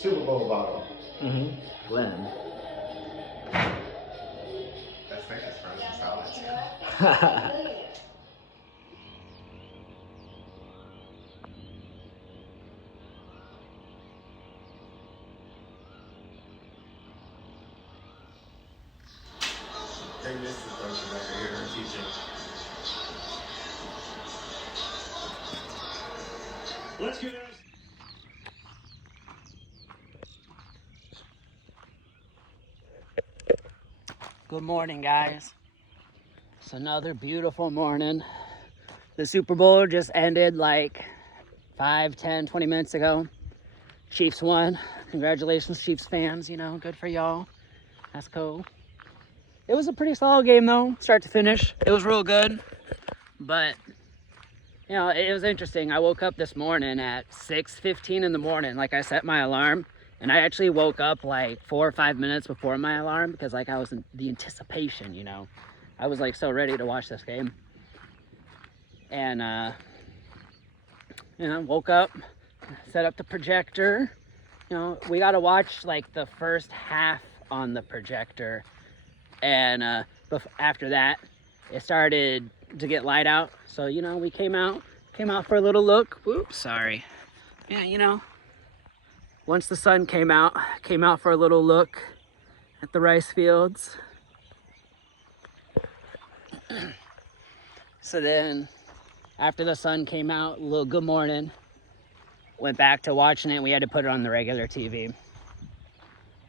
Super Bowl bottle. Glenn. That's thick as frozen salads. They miss the person that they're here teaching. Let's get it. Good morning, guys. It's another beautiful morning. The Super Bowl just ended like 5, 10, 20 minutes ago. Chiefs won. Congratulations, Chiefs fans. You know, good for y'all. That's cool. It was a pretty solid game, though, start to finish. It was real good. But, you know, it was interesting. I woke up this morning at 6:15 in the morning. Like, I set my alarm. And I actually woke up like 4 or 5 minutes before my alarm because like I was in the anticipation, you know. I was like so ready to watch this game. And, you know, woke up, set up the projector. You know, we got to watch like the first half on the projector. And after that, it started to get light out. So, you know, we came out for a little look. Whoops, sorry. Yeah, you know. Once the sun came out for a little look at the rice fields. So then, after the sun came out, a little good morning, went back to watching it. We had to put it on the regular TV.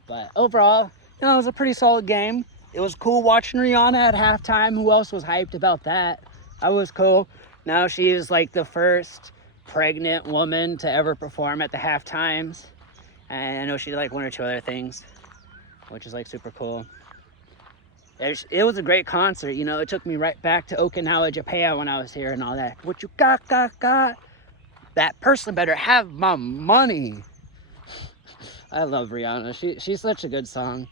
But overall, you know, it was a pretty solid game. It was cool watching Rihanna at halftime. Who else was hyped about that? I was cool. Now she's like the first pregnant woman to ever perform at the halftimes. And I know she did like 1 or 2 other things, which is like super cool. It was a great concert, you know. It took me right back to Okinawa, Japan when I was here and all that. What you got? That person better have my money. I love Rihanna. She's such a good song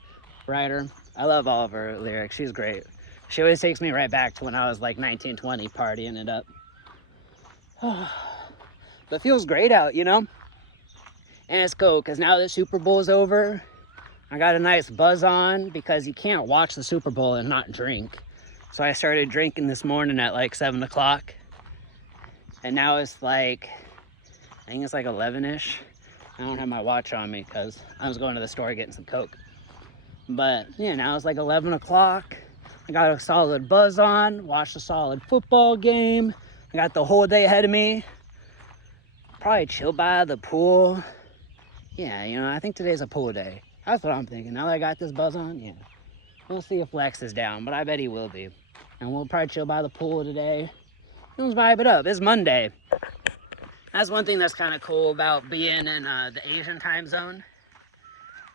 writer. I love all of her lyrics. She's great. She always takes me right back to when I was like 19, 20, partying it up. But it feels great out, you know. And it's cool because now the Super Bowl's over. I got a nice buzz on because you can't watch the Super Bowl and not drink. So I started drinking this morning at like 7 o'clock. And now it's like, I think it's like 11-ish. I don't have my watch on me because I was going to the store getting some Coke. But yeah, now it's like 11 o'clock. I got a solid buzz on, watched a solid football game. I got the whole day ahead of me. Probably chill by the pool. Yeah, you know, I think today's a pool day. That's what I'm thinking. Now that I got this buzz on, yeah. We'll see if Lex is down, but I bet he will be. And we'll probably chill by the pool today. Let's vibe it up. It's Monday. That's one thing that's kind of cool about being in the Asian time zone,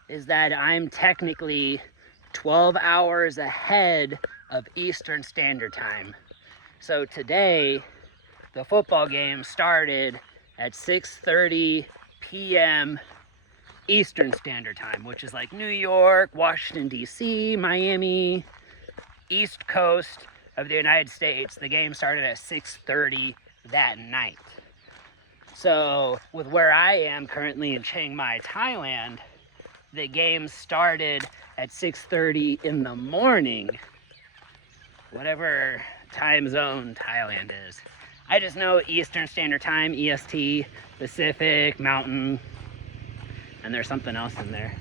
is that I'm technically 12 hours ahead of Eastern Standard Time. So today, the football game started at 6:30 p.m. Eastern Standard Time, which is like New York, Washington, D.C., Miami, East Coast of the United States. The game started at 6:30 that night. So with where I am currently in Chiang Mai, Thailand, the game started at 6:30 in the morning, whatever time zone Thailand is. I just know Eastern Standard Time, EST, Pacific, Mountain, and there's something else in there.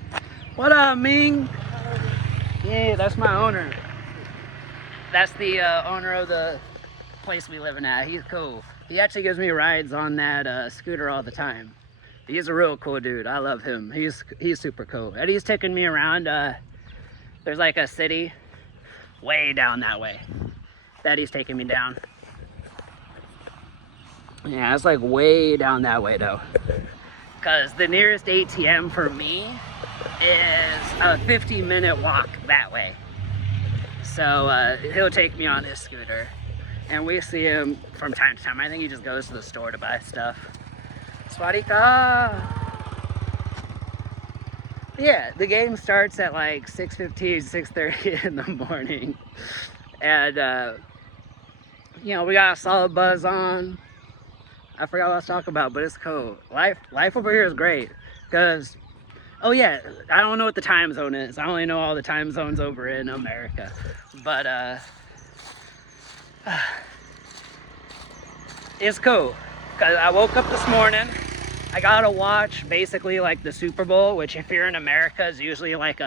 What up, Ming? Yeah, that's my owner. That's the owner of the place we living at. He's cool. He actually gives me rides on that scooter all the time. He's a real cool dude. I love him. He's super cool. And he's taking me around. There's like a city way down that way that he's taking me down. Yeah, it's like way down that way though. Because the nearest ATM for me is a 50-minute walk that way. So he'll take me on his scooter. And we see him from time to time. I think he just goes to the store to buy stuff. Swadika! Yeah, the game starts at like 6:15, 6:30 in the morning. And, you know, we got a solid buzz on. I forgot what I was talking about, but it's cool. Life over here is great because Oh yeah, I don't know what the time zone is. I only know all the time zones over in America. But it's cool. Cause I woke up this morning, I gotta watch basically like the Super Bowl, which if you're in America is usually like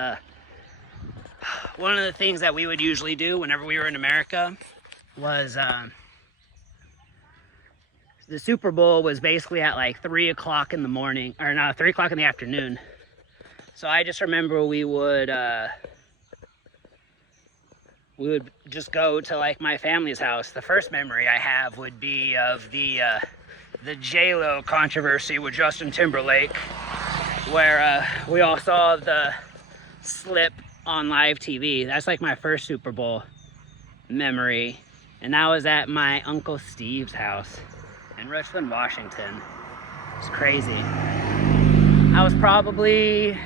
one of the things that we would usually do whenever we were in America was the Super Bowl was basically at like 3 o'clock in the morning, or no, 3 o'clock in the afternoon. So I just remember we would just go to like my family's house. The first memory I have would be of the J-Lo controversy with Justin Timberlake, where we all saw the slip on live TV. That's like my first Super Bowl memory. And that was at my Uncle Steve's house in Richland, Washington. It's crazy. I was probably,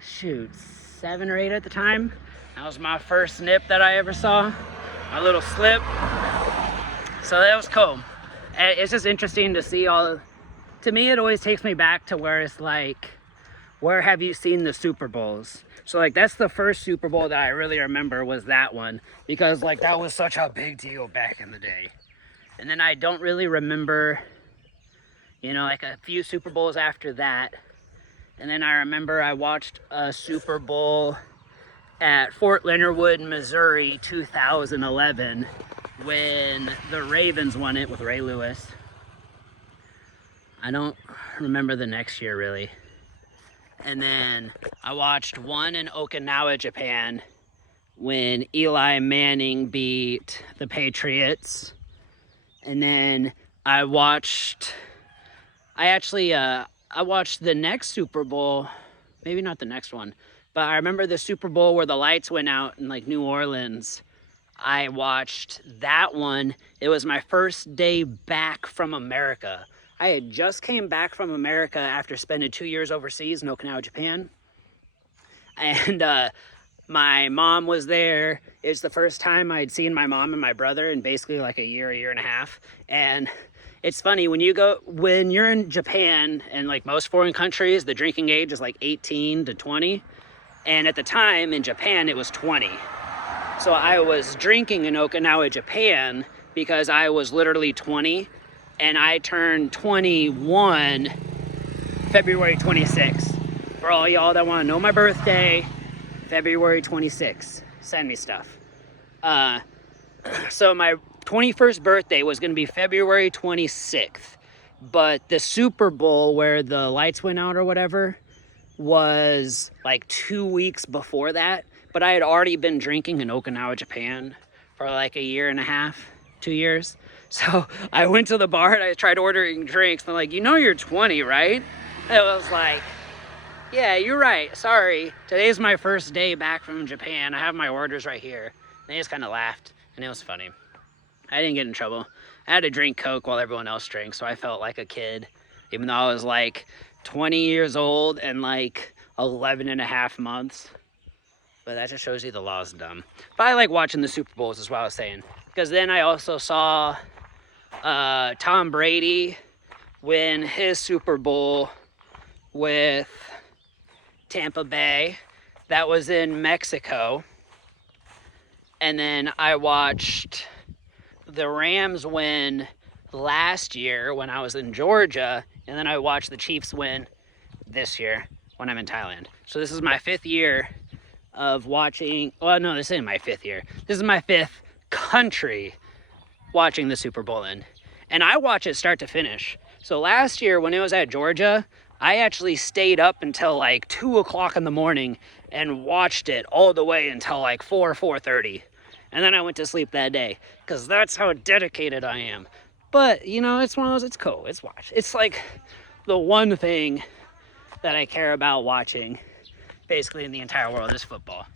7 or 8 at the time. That was my first snip that I ever saw, my little slip. So that was cool. It's just interesting to see to me it always takes me back to where it's like, where have you seen the Super Bowls? So like that's the first Super Bowl that I really remember was that one, because like that was such a big deal back in the day. And then I don't really remember, like a few Super Bowls after that. And then I remember I watched a Super Bowl at Fort Leonard Wood, Missouri, 2011, when the Ravens won it with Ray Lewis. I don't remember the next year really. And then I watched one in Okinawa, Japan, when Eli Manning beat the Patriots. And then I watched the next Super Bowl, maybe not the next one, but I remember the Super Bowl where the lights went out in like New Orleans. I watched that one. It was my first day back from America. I had just came back from America after spending 2 years overseas in Okinawa, Japan. And my mom was there. It's the first time I'd seen my mom and my brother in basically like a year and a half. And it's funny, when you're in Japan and like most foreign countries, the drinking age is like 18 to 20. And at the time in Japan, it was 20. So I was drinking in Okinawa, Japan, because I was literally 20. And I turned 21 February 26th. For all y'all that want to know my birthday, February 26th. Send me stuff. So my 21st birthday was going to be February 26th. But the Super Bowl where the lights went out or whatever was like 2 weeks before that. But I had already been drinking in Okinawa, Japan for like a year and a half, 2 years. So I went to the bar and I tried ordering drinks. And they're like, you're 20, right? And I was like, yeah, you're right. Sorry. Today's my first day back from Japan. I have my orders right here. And they just kind of laughed and it was funny. I didn't get in trouble. I had to drink Coke while everyone else drank. So I felt like a kid, even though I was like 20 years old and like 11 and a half months. But that just shows you the law's dumb. But I like watching the Super Bowls is what I was saying. Because then I also saw Tom Brady win his Super Bowl with Tampa Bay. That was in Mexico. And then I watched the Rams win last year when I was in Georgia. And then I watched the Chiefs win this year when I'm in Thailand. So this is my 5th year of watching. Well, no, this isn't my 5th year. This is my 5th country watching the Super Bowl in. And I watch it start to finish. So last year when it was at Georgia, I actually stayed up until like 2 o'clock in the morning and watched it all the way until like 4:30. And then I went to sleep that day because that's how dedicated I am. But, it's one of those, it's cool. It's watch. It's like the one thing that I care about watching basically in the entire world is football,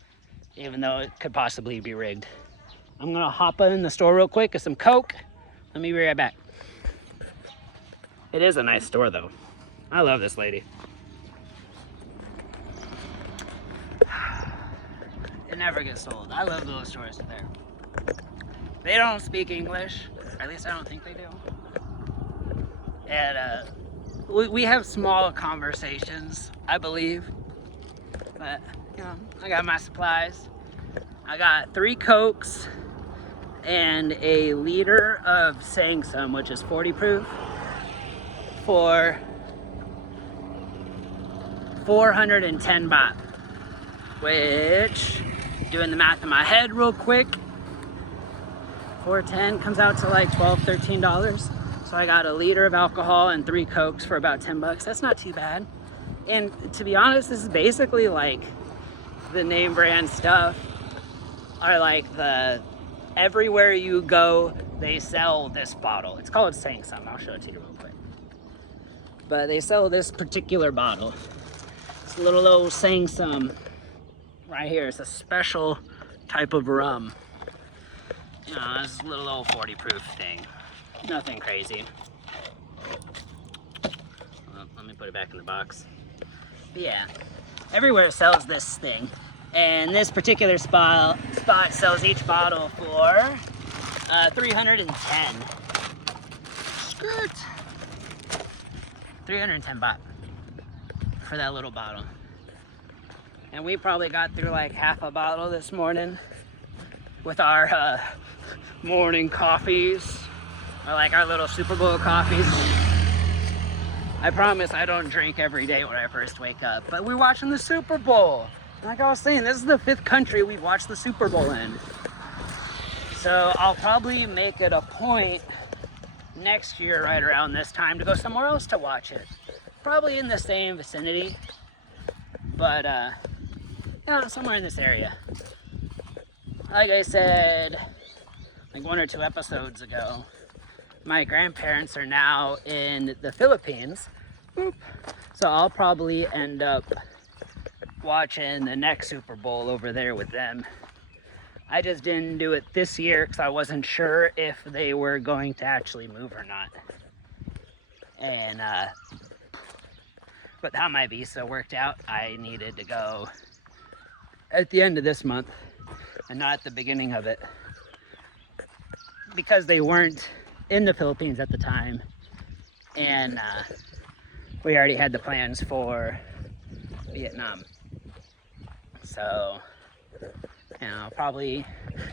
even though it could possibly be rigged. I'm going to hop in the store real quick, get some Coke. Let me be right back. It is a nice store, though. I love this lady. It never gets sold. I love those stores there. They don't speak English. At least I don't think they do. And we have small conversations, I believe. But, you know, I got my supplies. I got 3 Cokes and a liter of Sangsum, which is 40 proof, for 410 baht, which, doing the math in my head real quick, 410 comes out to like $12-13. So I got a liter of alcohol and 3 Cokes for about 10 bucks. That's not too bad. And to be honest, this is basically like the name brand stuff, or like everywhere you go, they sell this bottle. It's called Sangsum. I'll show it to you real quick. But they sell this particular bottle. It's a little old Sangsum right here. It's a special type of rum. You know, it's a little old 40 proof thing. Nothing crazy. Well, let me put it back in the box. But yeah, everywhere sells this thing. And this particular spot sells each bottle for 310. Skirt. 310 baht for that little bottle. And we probably got through like half a bottle this morning with our morning coffees, or like our little Super Bowl coffees. I promise I don't drink every day when I first wake up, but we're watching the Super Bowl. Like I was saying, this is the 5th country we've watched the Super Bowl in. So I'll probably make it a point next year right around this time to go somewhere else to watch it. Probably in the same vicinity, but yeah, somewhere in this area. Like I said, like 1 or 2 episodes ago, my grandparents are now in the Philippines. Boop. So I'll probably end up watching the next Super Bowl over there with them. I just didn't do it this year because I wasn't sure if they were going to actually move or not. And but how my visa worked out, I needed to go at the end of this month and not at the beginning of it, because they weren't in the Philippines at the time, and we already had the plans for Vietnam. So, you know, probably,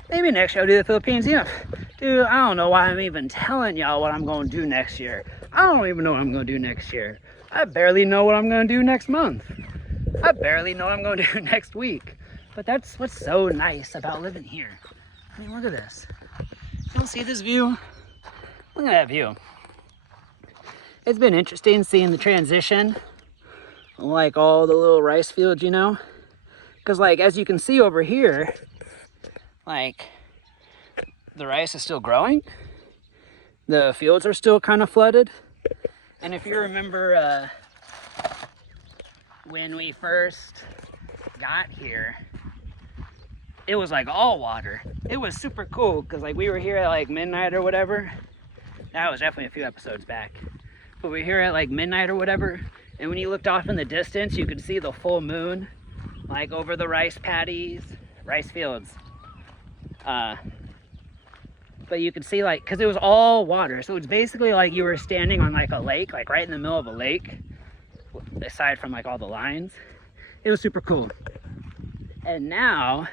maybe next year I'll do the Philippines. You know, dude, I don't know why I'm even telling y'all what I'm going to do next year. I don't even know what I'm going to do next year. I barely know what I'm going to do next month. I barely know what I'm going to do next week. But that's what's so nice about living here. I mean, look at this. You don't see this view? Look at that view. It's been interesting seeing the transition, like all the little rice fields, you know? Because like, as you can see over here, like the rice is still growing. The fields are still kind of flooded. And if you remember when we first got here, it was like all water. It was super cool because like we were here at like midnight or whatever. That was definitely a few episodes back. But we were here at like midnight or whatever. And when you looked off in the distance, you could see the full moon, like over the rice paddies, rice fields. But you could see like, cause it was all water. So it's basically like you were standing on like a lake, like right in the middle of a lake, aside from like all the lines. It was super cool. And now,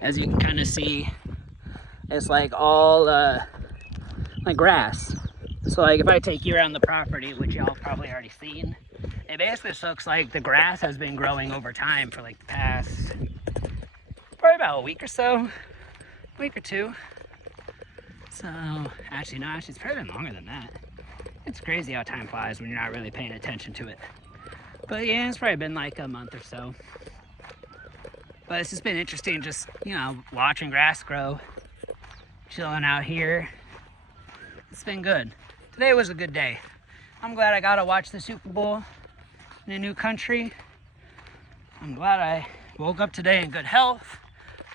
as you can kind of see, it's like all like grass. So like if I take you around the property, which y'all probably already seen, it basically looks like the grass has been growing over time for like the past, probably about a week or so, week or 2. So actually no, it's probably been longer than that. It's crazy how time flies when you're not really paying attention to it. But yeah, it's probably been like a month or so. But it's just been interesting, just, you know, watching grass grow, chilling out here. It's been good. Today was a good day. I'm glad I got to watch the Super Bowl in a new country. I'm glad I woke up today in good health.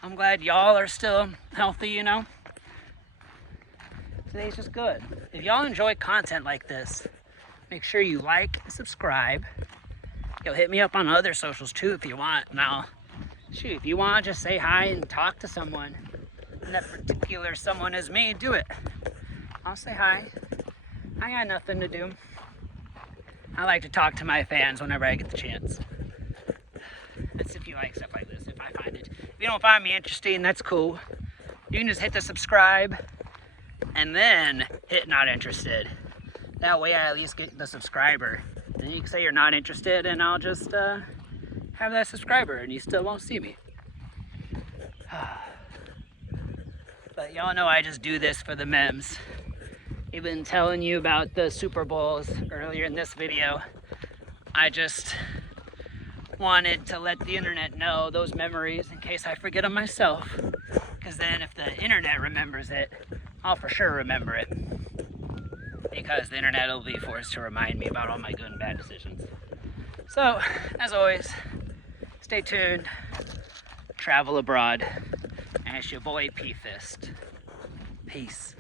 I'm glad y'all are still healthy, you know. Today's just good. If y'all enjoy content like this, make sure you like and subscribe. You'll hit me up on other socials too if you want. Now, shoot, if you want to just say hi and talk to someone, and that particular someone is me, do it. I'll say hi. I got nothing to do. I like to talk to my fans whenever I get the chance. That's if you like stuff like this, if I find it. If you don't find me interesting, that's cool. You can just hit the subscribe and then hit not interested. That way I at least get the subscriber. And you can say you're not interested and I'll just have that subscriber and you still won't see me. But y'all know I just do this for the memes. Even telling you about the Super Bowls earlier in this video, I just wanted to let the internet know those memories in case I forget them myself. Because then if the internet remembers it, I'll for sure remember it. Because the internet will be forced to remind me about all my good and bad decisions. So, as always, stay tuned, travel abroad, and it's your boy Pfist. Peace.